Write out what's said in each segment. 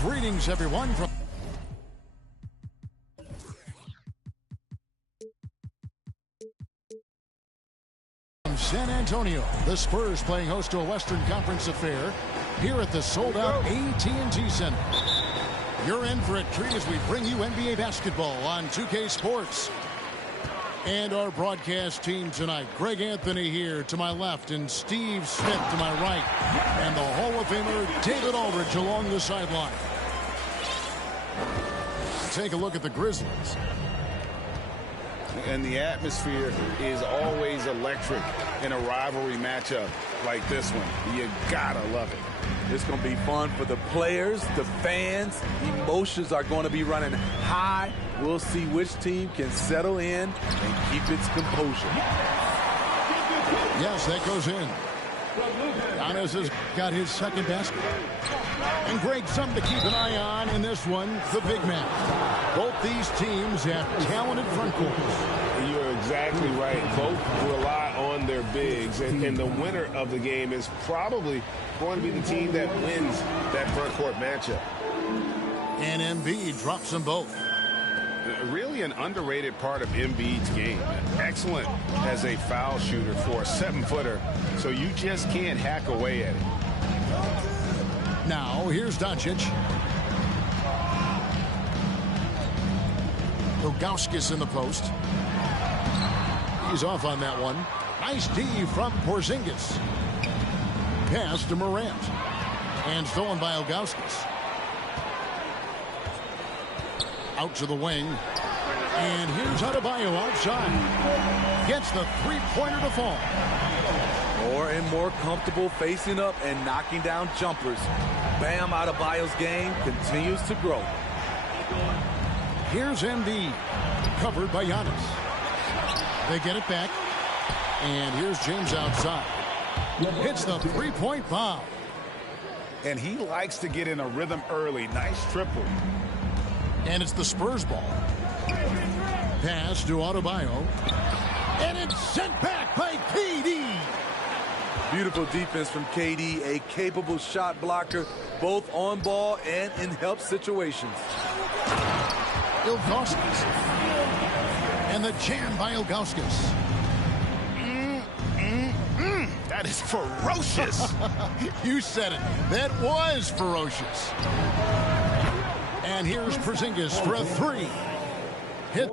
Greetings, everyone, from San Antonio. The Spurs playing host to a Western Conference affair here at the sold-out AT&T Center. You're in for a treat as we bring you NBA basketball on 2K Sports. And our broadcast team tonight, Greg Anthony here to my left and Steve Smith to my right. And the Hall of Famer David Aldridge along the sideline. Take a look at the Grizzlies. And the atmosphere is always electric in a rivalry matchup like this one. You gotta love it. It's going to be fun for the players, the fans. Emotions are going to be running high. We'll see which team can settle in and keep its composure. Yes, that goes in. Giannis has got his second basket. And Greg, something to keep an eye on in this one, the big man. Both these teams have talented front courts. You're exactly right. Both rely on their bigs, and the winner of the game is probably going to be the team that wins that front court matchup. And Embiid drops them both. Really an underrated part of Embiid's game. Excellent as a foul shooter for a 7-footer, so you just can't hack away at it. Now, here's Doncic. Ilgauskas in the post. He's off on that one. Nice D from Porzingis. Pass to Morant. And stolen by Ilgauskas. Out to the wing. And here's Adebayo outside. Gets the three-pointer to fall. More and more comfortable facing up and knocking down jumpers. Bam Adebayo's game continues to grow. Here's Embiid, covered by Giannis. They get it back. And here's James outside. Hits the three-point bomb. And he likes to get in a rhythm early. Nice triple. And it's the Spurs ball. Pass to Adebayo. And it's sent back by KD. Beautiful defense from KD, a capable shot blocker, both on ball and in help situations. Ilgauskas. And the jam by Ilgauskas. That is ferocious. You said it. That was ferocious. And here's Porzingis for a three. Hit.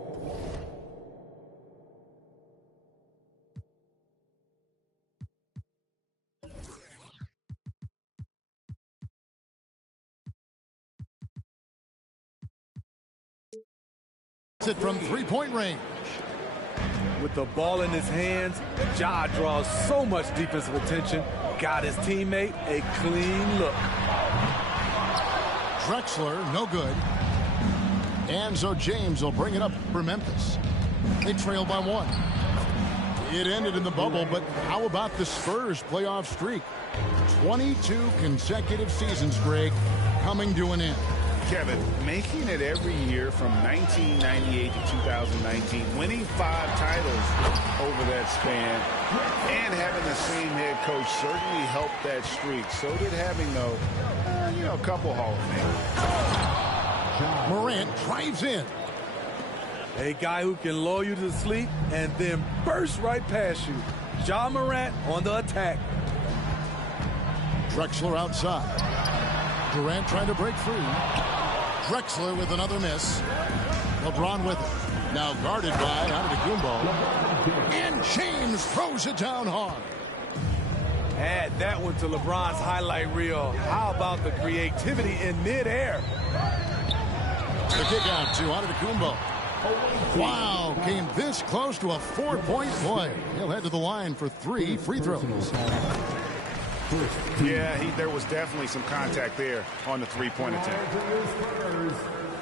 It from three-point range. With the ball in his hands, Ja draws so much defensive attention. Got his teammate a clean look. Drexler, no good. And so James will bring it up for Memphis. They trail by one. It ended in the bubble, but how about the Spurs playoff streak? 22 consecutive seasons, Greg, coming to an end. Kevin, making it every year from 1998 to 2019, winning 5 titles over that span, and having the same head coach certainly helped that streak. So did having, though, a couple Hall of Fame. Morant drives in. A guy who can lull you to sleep and then burst right past you. Ja Morant on the attack. Drexler outside. Durant trying to break free. Drexler with another miss. LeBron with it. Now guarded by Antetokounmpo. And James throws it down hard. Add that one to LeBron's highlight reel. How about the creativity in midair? The kick out to Antetokounmpo. Wow, came this close to a 4-point play. He'll head to the line for 3 free throws. Yeah, there was definitely some contact there on the three-point attempt.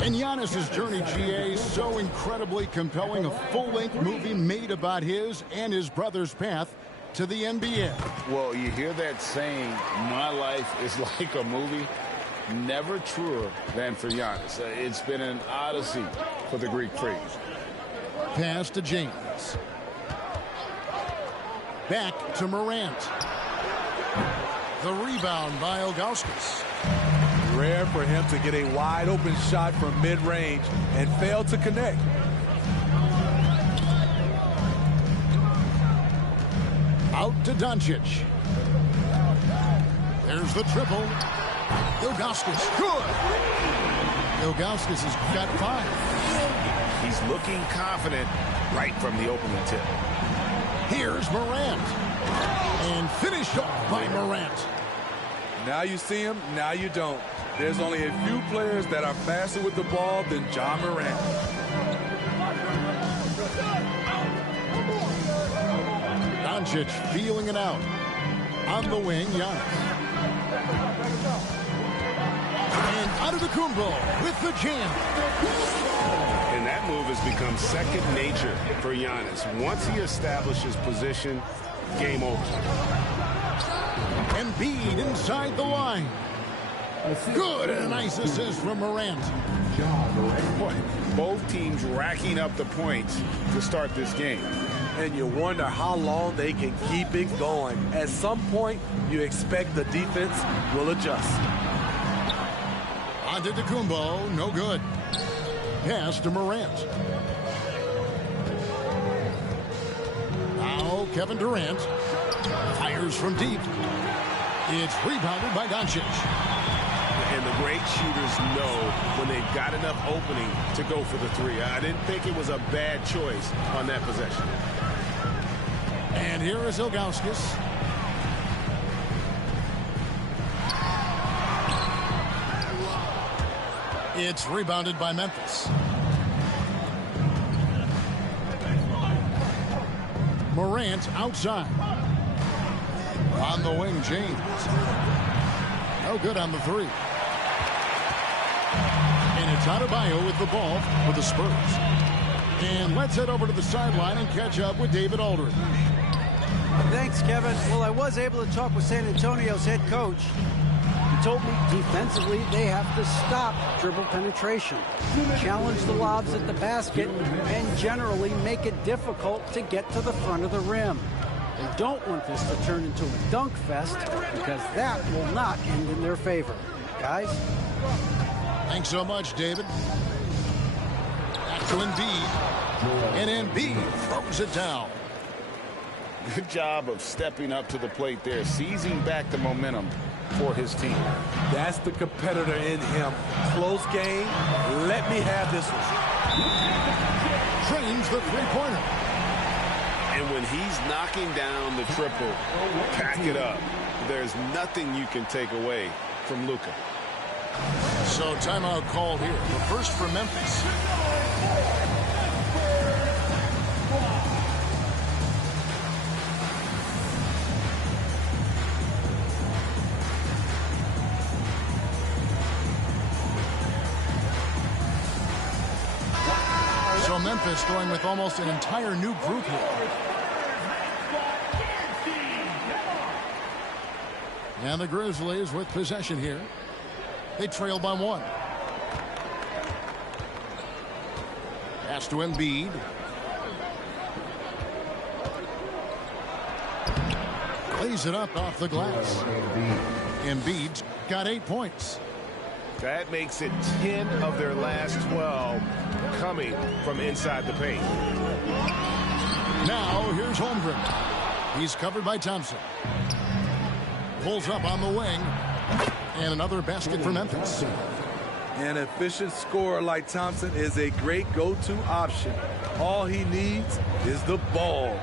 And Giannis's journey, GA, so incredibly compelling. A full-length movie made about his and his brother's path to the NBA. Well, you hear that saying, my life is like a movie. Never truer than for Giannis. It's been an odyssey for the Greek freak. Pass to James. Back to Morant. The rebound by Ilgauskas. Rare for him to get a wide open shot from mid-range and fail to connect. Out to Doncic. There's the triple. Ilgauskas. Good. Ilgauskas has got 5. He's looking confident right from the opening tip. Here's Morant. And finished off by Morant. Now you see him, now you don't. There's only a few players that are faster with the ball than Ja Morant. Doncic feeling it out. On the wing, Giannis. And Antetokounmpo with the jam. And that move has become second nature for Giannis. Once he establishes position, game over. Embiid inside the line. Good, and a nice assist from Morant. Boy, both teams racking up the points to start this game. And you wonder how long they can keep it going. At some point, you expect the defense will adjust. Antetokounmpo, no good. Pass to Morant. Now Kevin Durant fires from deep. It's rebounded by Doncic. And the great shooters know when they've got enough opening to go for the three. I didn't think it was a bad choice on that possession. And here is Ilgauskas. It's rebounded by Memphis. Morant outside. On the wing, James. No good on the 3. And it's Adebayo with the ball for the Spurs. And let's head over to the sideline and catch up with David Aldridge. Thanks, Kevin. Well, I was able to talk with San Antonio's head coach. He told me defensively they have to stop dribble penetration, challenge the lobs at the basket, and generally make it difficult to get to the front of the rim. They don't want this to turn into a dunk fest because that will not end in their favor. Guys? Thanks so much, David. Back to Embiid. And Embiid throws it down. Good job of stepping up to the plate there, seizing back the momentum for his team. That's the competitor in him. Close game. Let me have this one. Trains the three-pointer. And when he's knocking down the triple, pack it up. There's nothing you can take away from Luka. So timeout called here. The first for Memphis. So Memphis going with almost an entire new group here. And the Grizzlies with possession here. They trail by 1. Pass to Embiid. Lays it up off the glass. Embiid's got 8 points. That makes it 10 of their last 12 coming from inside the paint. Now here's Holmgren. He's covered by Thompson. Pulls up on the wing. And another basket for Memphis. An efficient scorer like Thompson is a great go-to option. All he needs is the ball.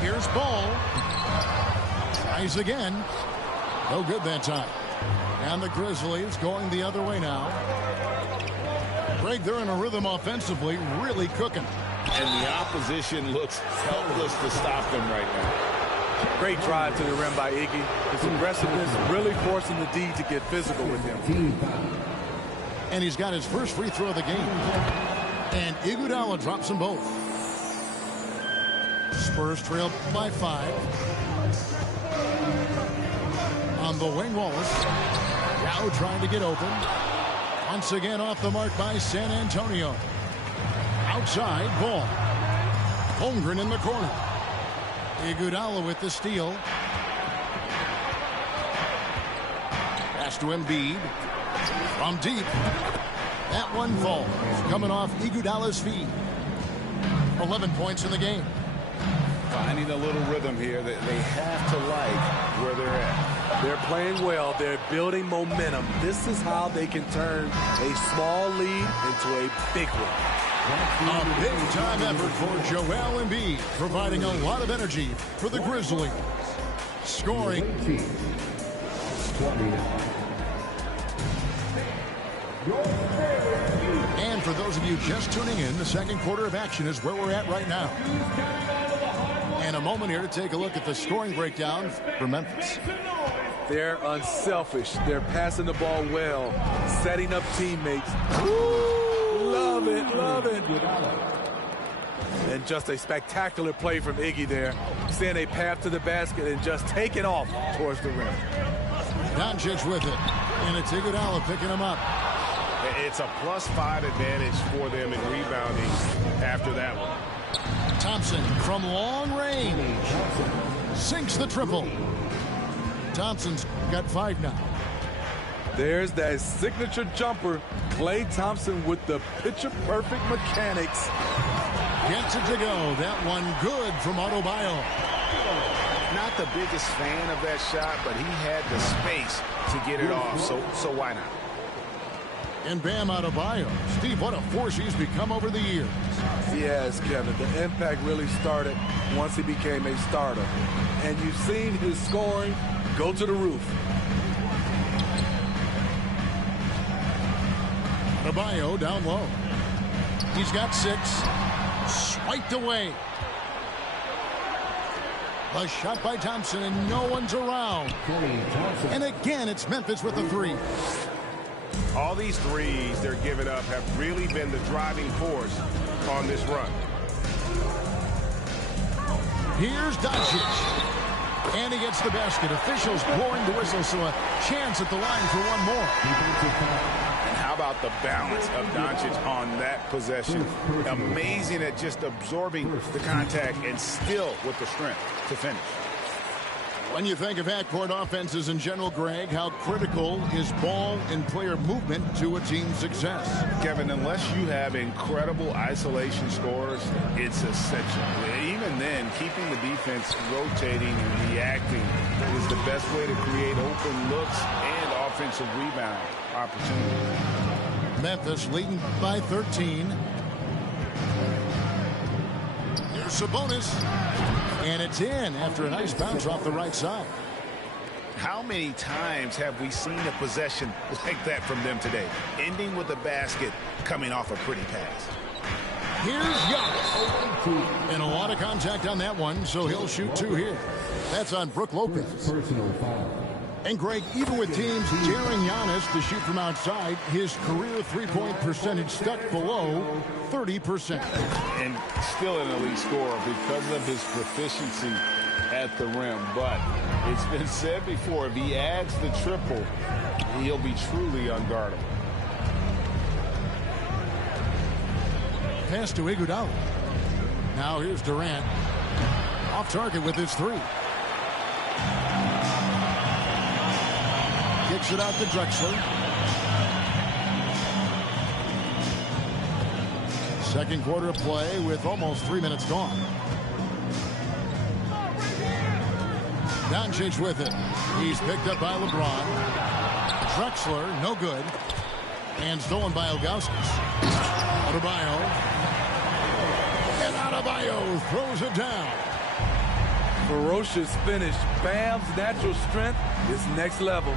Here's Ball. Tries again. No good that time. And the Grizzlies going the other way now. Greg, they're in a rhythm offensively, really cooking. And the opposition looks helpless to stop them right now. Great drive to the rim by Iggy. His aggressiveness really forcing the D to get physical with him. And he's got his first free throw of the game. And Iguodala drops them both. Spurs trail by 5. On the wing, Wallace. Yao trying to get open. Once again off the mark by San Antonio. Outside, ball. Holmgren in the corner. Iguodala with the steal. Pass to Embiid. From deep. That one falls. Coming off Iguodala's feet. 11 points in the game. Finding a little rhythm here that they have to like where they're at. They're playing well. They're building momentum. This is how they can turn a small lead into a big one. A big-time effort for Joel Embiid, providing a lot of energy for the Grizzlies. Scoring. And for those of you just tuning in, the second quarter of action is where we're at right now. And a moment here to take a look at the scoring breakdown for Memphis. They're unselfish. They're passing the ball well, setting up teammates. Ooh, love it, love it. And just a spectacular play from Iggy there. Seeing a path to the basket and just taking off towards the rim. Doncic with it. And it's Iguodala picking him up. It's a +5 advantage for them in rebounding after that one. Thompson from long range. Sinks the triple. Thompson's got 5 now. There's that signature jumper. Klay Thompson with the picture-perfect mechanics. Gets it to go. That one good from Adebayo. Not the biggest fan of that shot, but he had the space to get it off, so why not? And Bam Adebayo. Steve, what a force he's become over the years. Yes, Kevin. The impact really started once he became a starter. And you've seen his scoring go to the roof. Adebayo down low. He's got 6. Swiped away. A shot by Thompson, and no one's around. And again, it's Memphis with the 3. All these threes they're giving up have really been the driving force on this run. Here's Doncic. And he gets the basket. Officials blowing the whistle, so a chance at the line for one more. And how about the balance of Doncic on that possession? Amazing at just absorbing the contact and still with the strength to finish. When you think of half-court offenses in general, Greg, how critical is ball and player movement to a team's success? Kevin, unless you have incredible isolation scores, it's essential. Even then, keeping the defense rotating and reacting is the best way to create open looks and offensive rebound opportunities. Memphis leading by 13. Here's Sabonis. And it's in after a nice bounce off the right side. How many times have we seen a possession like that from them today? Ending with a basket, coming off a pretty pass. Here's Giannis. And a lot of contact on that one, so he'll shoot 2 here. That's on Brook Lopez. And Greg, even with teams daring Giannis to shoot from outside, his career three-point percentage stuck below 30%. And still an elite scorer because of his proficiency at the rim. But it's been said before, if he adds the triple, he'll be truly unguardable. Pass to Iguodala. Now here's Durant. Off target with his 3. Kicks it out to Drexler. Second quarter of play with almost 3 minutes gone. Doncic with it. He's picked up by LeBron. Drexler, no good. And stolen by Ilgauskas. Adebayo. And Adebayo throws it down. Ferocious finish. Bam's natural strength is next level.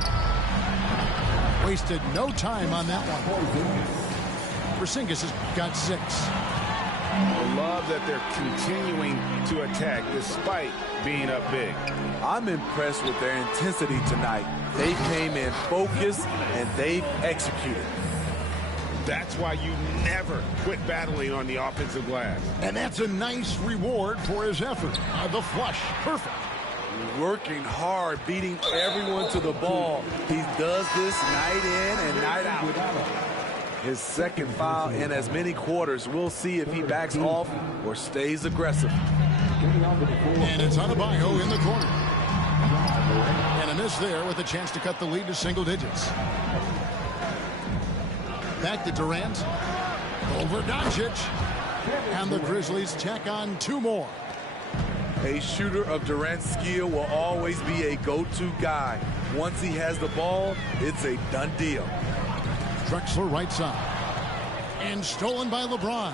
Wasted no time on that one. Porzingis has got 6. I love that they're continuing to attack despite being up big. I'm impressed with their intensity tonight. They came in focused and they've executed. That's why you never quit battling on the offensive glass. And that's a nice reward for his effort. The flush, perfect. Working hard, beating everyone to the ball. He does this night in and night out. His second foul in as many quarters. We'll see if he backs off or stays aggressive. And it's Adebayo in the corner. And a miss there with a chance to cut the lead to single digits. Back to Durant. Over Doncic. And the Grizzlies tack on 2 more. A shooter of Durant's skill will always be a go-to guy. Once he has the ball, it's a done deal. Drexler right side. And stolen by LeBron.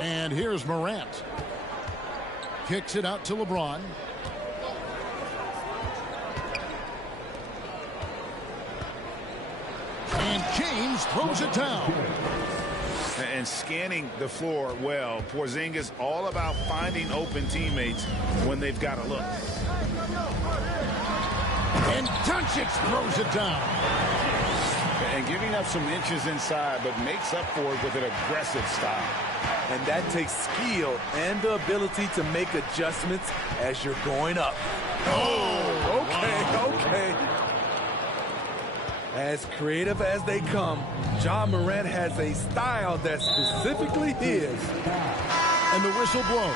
And here's Morant. Kicks it out to LeBron. And James throws it down. And scanning the floor well, Porzingis all about finding open teammates when they've got a look. And Doncic throws it down. And giving up some inches inside, but makes up for it with an aggressive style. And that takes skill and the ability to make adjustments as you're going up. Oh, okay. As creative as they come, Ja Morant has a style that's specifically his. And the whistle blows.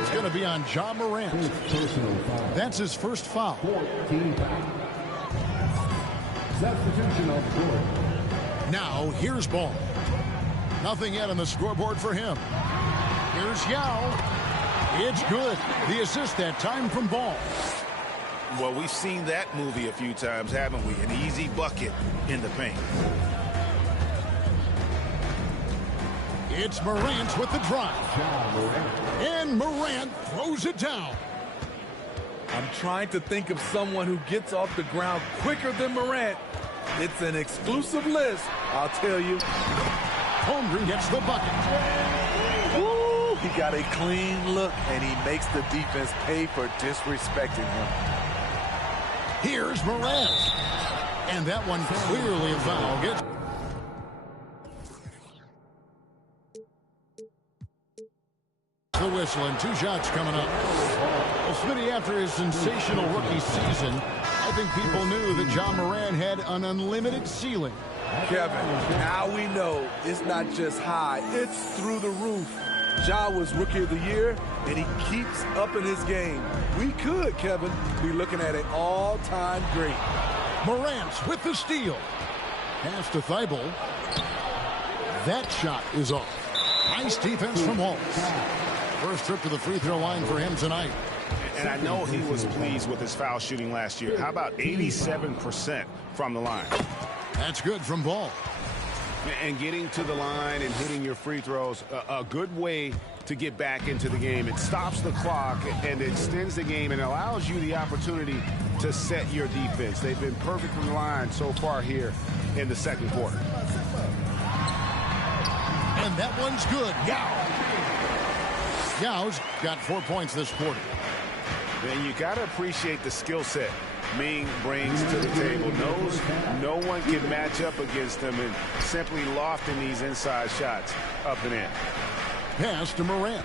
It's going to be on Ja Morant. That's his first foul. Now, here's Ball. Nothing yet on the scoreboard for him. Here's Yao. It's good. The assist that time from Ball. Well, we've seen that movie a few times, haven't we? An easy bucket in the paint. It's Morant with the drive. And Morant throws it down. I'm trying to think of someone who gets off the ground quicker than Morant. It's an exclusive list, I'll tell you. Holmgren gets the bucket. Woo! He got a clean look, and he makes the defense pay for disrespecting him. Here's Morant. And that one clearly a foul. Gets the whistle and 2 shots coming up. Well, Smitty, after his sensational rookie season, I think people knew that Ja Morant had an unlimited ceiling. Kevin, now we know it's not just high, it's through the roof. Ja was Rookie of the Year, and he keeps up in his game. We could, Kevin, be looking at an all-time great. Morant with the steal. Pass to Thibault. That shot is off. Nice defense from Walsh. First trip to the free throw line for him tonight. And I know he was pleased with his foul shooting last year. How about 87% from the line? That's good from Ball. And getting to the line and hitting your free throws, a good way to get back into the game. It stops the clock and extends the game and allows you the opportunity to set your defense. They've been perfect from the line so far here in the second quarter. And that one's good. Yao's got 4 points this quarter. And you got to appreciate the skill set Ming brings to the table. Knows no one can match up against him and simply lofting these inside shots up and in. Pass to Morant.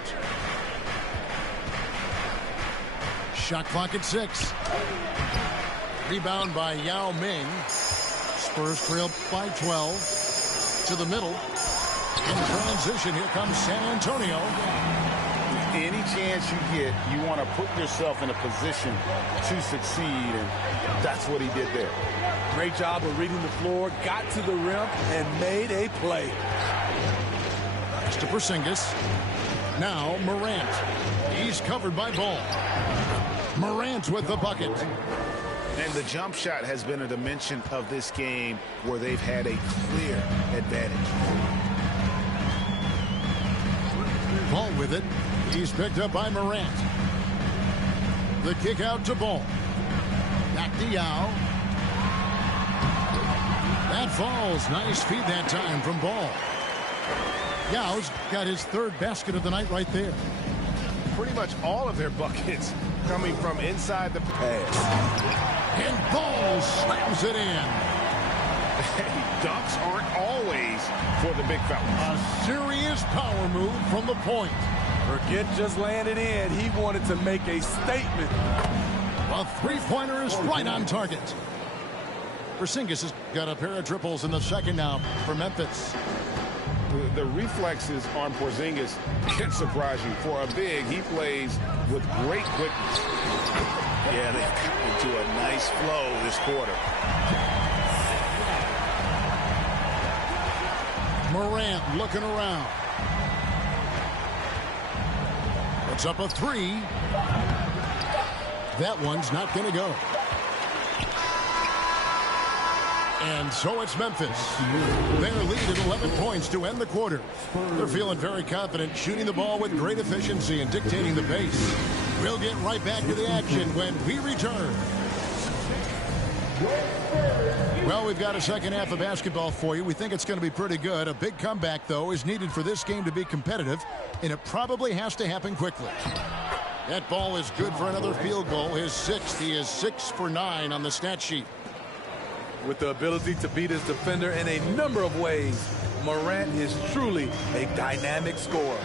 Shot clock at 6. Rebound by Yao Ming. Spurs trail by 12. To the middle. In transition, here comes San Antonio. Any chance you get, you want to put yourself in a position to succeed, and that's what he did there. Great job of reading the floor, got to the rim, and made a play. Pass to Porzingis. Now Morant. He's covered by Ball. Morant with the bucket. And the jump shot has been a dimension of this game where they've had a clear advantage. Ball with it. He's picked up by Morant. The kick out to Ball. Back to Yao. That falls. Nice feed that time from Ball. Yau's got his third basket of the night right there. Pretty much all of their buckets coming from inside the pass. And Ball slams it in. Hey, dunks aren't always for the big fellas. A serious power move from the point. Forget just laying it in. He wanted to make a statement. A three-pointer is right on target. Porzingis has got a pair of triples in the second now for Memphis. The reflexes on Porzingis can surprise you. For a big, he plays with great quickness. Yeah, they've come into a nice flow this quarter. Morant looking around. Puts up a three. That one's not going to go. And so it's Memphis. Their lead at 11 points to end the quarter. They're feeling very confident, shooting the ball with great efficiency and dictating the pace. We'll get right back to the action when we return. Well, we've got a second half of basketball for you. We think it's going to be pretty good. A big comeback, though, is needed for this game to be competitive, and it probably has to happen quickly. That ball is good for another field goal. His sixth. He is 6 for 9 on the stat sheet. With the ability to beat his defender in a number of ways, Morant is truly a dynamic scorer.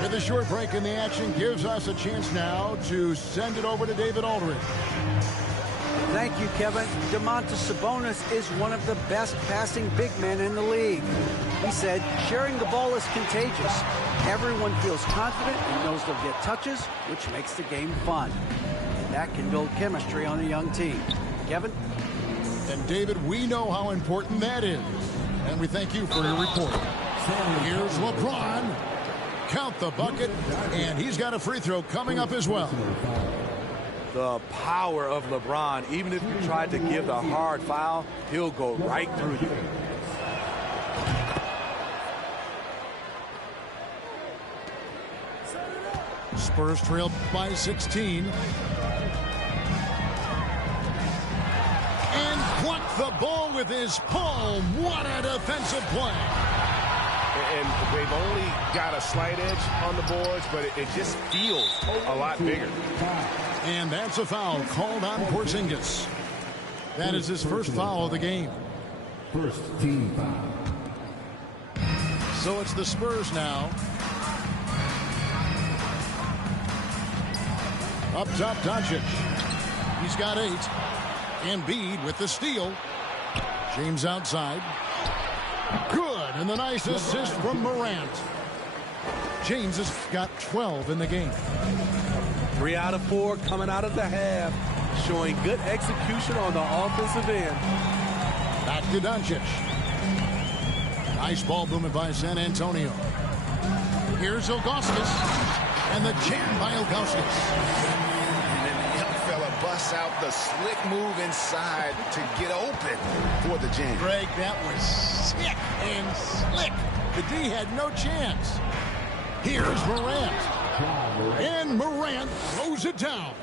With a short break in the action, gives us a chance now to send it over to David Aldridge. Thank you, Kevin. Domantas Sabonis is one of the best passing big men in the league. He said, sharing the ball is contagious. Everyone feels confident and knows they'll get touches, which makes the game fun. And that can build chemistry on a young team. Kevin? And David, we know how important that is. And we thank you for your report. Here's LeBron. Count the bucket. And he's got a free throw coming up as well. The power of LeBron, even if you tried to give the hard foul, he'll go right through you. Spurs trail by 16. And blocked the ball with his palm. What a defensive play. And they've only got a slight edge on the boards, but it just feels a lot bigger. And that's a foul called on Porzingis. That is his first foul of the game. First team foul. So it's the Spurs now. Up top, Doncic. He's got 8. Embiid with the steal. James outside. Good, and the nice assist from Morant. James has got 12 in the game. 3 out of 4 coming out of the half, showing good execution on the offensive end. Back to Doncic. Nice ball movement by San Antonio. Here's Ilgauskas, and the jam by Ilgauskas. And then the young fella busts out the slick move inside to get open for the jam. Greg, that was sick and slick. The D had no chance. Here's Morant. And Morant throws it down.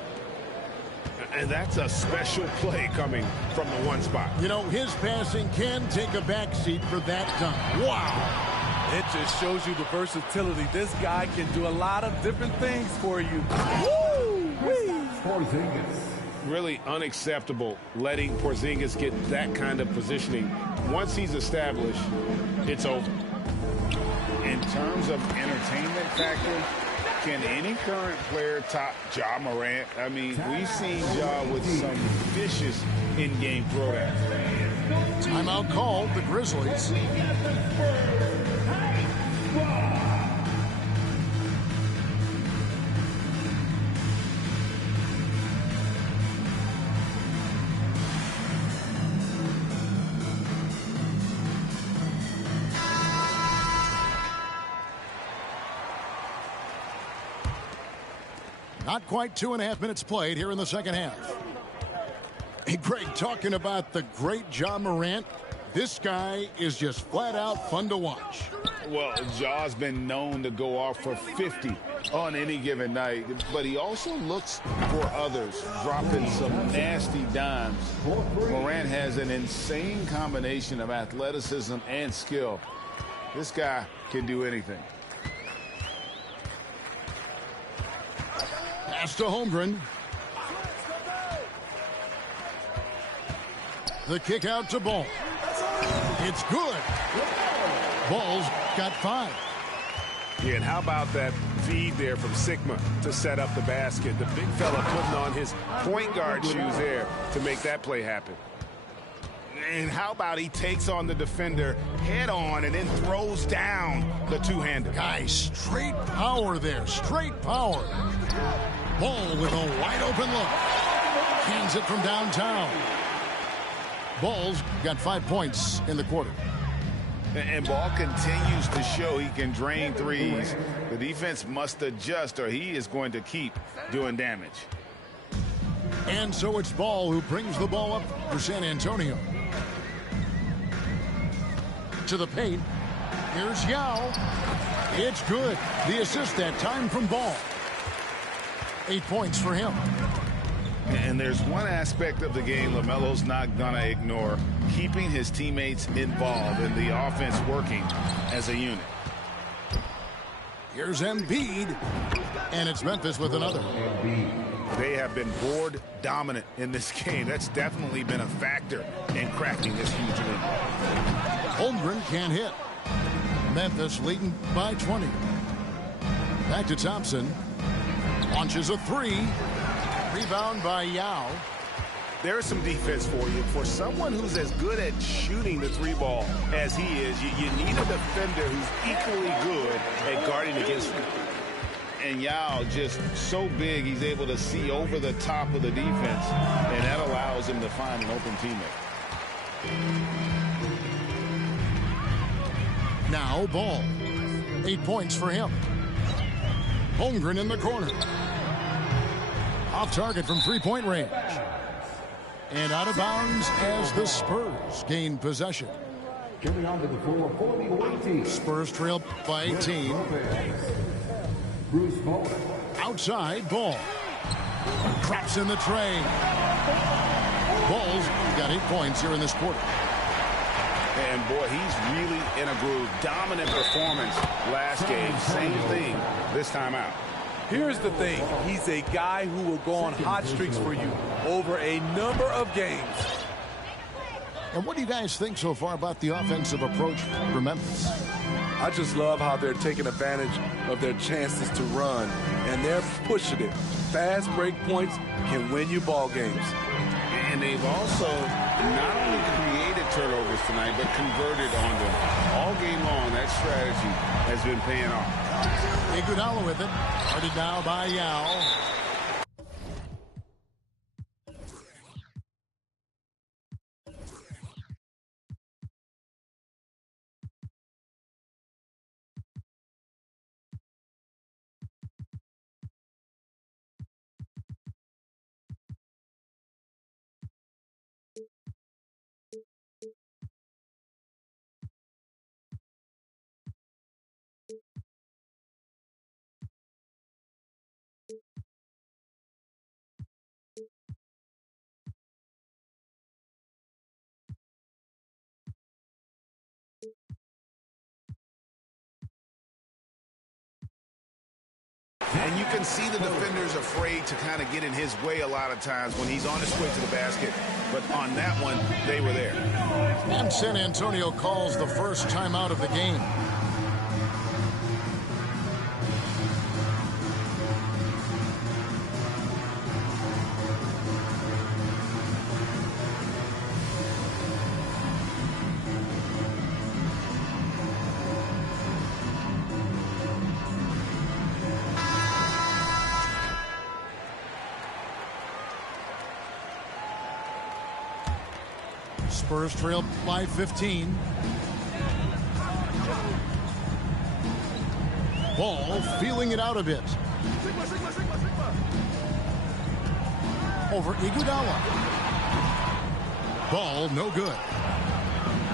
And that's a special play coming from the one spot. You know, his passing can take a backseat for that dunk. Wow. It just shows you the versatility. This guy can do a lot of different things for you. Woo-wee. Porzingis. Really unacceptable letting Porzingis get that kind of positioning. Once he's established, it's over. In terms of entertainment factor, can any current player top Ja Morant? I mean, we've seen Ja with some vicious in-game throwdowns. Timeout called, the Grizzlies. Not quite 2.5 minutes played here in the second half. Hey, Greg, talking about the great Ja Morant, This guy is just flat out fun to watch. Well, Jaw's been known to go off for 50 on any given night, but he also looks for others, dropping some nasty dimes. Morant has an insane combination of athleticism and skill. This guy can do anything. Pass to Holmgren. The kick out to Ball. It's good. Ball's got 5. Yeah, and how about that feed there from Sigma to set up the basket? The big fella putting on his point guard shoes there to make that play happen. And how about he takes on the defender head on and then throws down the two-hander. Guys, straight power there. Straight power. Ball with a wide open look. Cans it from downtown. Ball's got 5 points in the quarter. And Ball continues to show he can drain threes. The defense must adjust or he is going to keep doing damage. And so it's Ball who brings the ball up for San Antonio. To the paint. Here's Yao. It's good. The assist that time from Ball. 8 points for him. And there's one aspect of the game LaMelo's not going to ignore, keeping his teammates involved in the offense working as a unit. Here's Embiid, and it's Memphis with another. They have been board dominant in this game. That's definitely been a factor in cracking this huge lead. Holmgren can't hit. Memphis leading by 20. Back to Thompson. Launches a 3. Rebound by Yao. There's some defense for you. For someone who's as good at shooting the 3-ball as he is, you need a defender who's equally good at guarding against him. And Yao just so big, he's able to see over the top of the defense, and that allows him to find an open teammate. Now Ball. 8 points for him. Holmgren in the corner. Off target from three-point range. And out of bounds as the Spurs gain possession. Coming onto the floor for the away team. Spurs trail by 18. Bruce Bowen. Outside, Ball. Drops in the tray. Ball's got 8 points here in this quarter. And boy, he's really in a groove. Dominant performance last game. Same thing this time out. Here's the thing. He's a guy who will go on hot streaks for you over a number of games. And what do you guys think so far about the offensive approach for Memphis? I just love how they're taking advantage of their chances to run, and they're pushing it. Fast break points can win you ball games. And they've also not only created turnovers tonight, but converted on them. All game long, that strategy has been paying off. Iguodala with it. Guarded now by Yao. And you can see the defenders afraid to kind of get in his way a lot of times when he's on his way to the basket. But on that one, they were there. And San Antonio calls the first timeout of the game. Spurs trail by 15. Ball feeling it out a bit. Over Iguodala. Ball no good.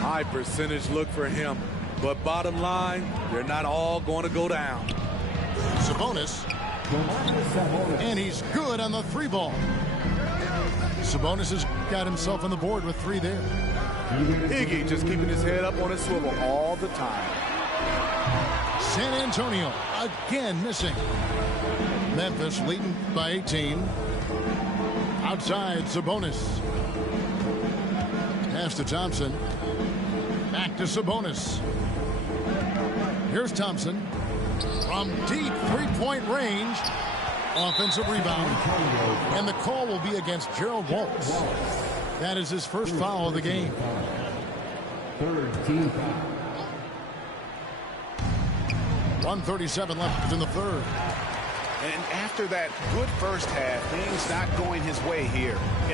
High percentage look for him. But bottom line, they're not all going to go down. Sabonis. And he's good on the three ball. Sabonis has got himself on the board with 3 there. Iggy just keeping his head up on his swivel all the time. San Antonio again missing. Memphis leading by 18. Outside, Sabonis. Pass to Thompson. Back to Sabonis. Here's Thompson. From deep three-point range. Offensive rebound. And the call will be against Gerald Waltz. That is his first foul of the game. Third team foul. 1:37 left in the third. And after that good first half, things not going his way here.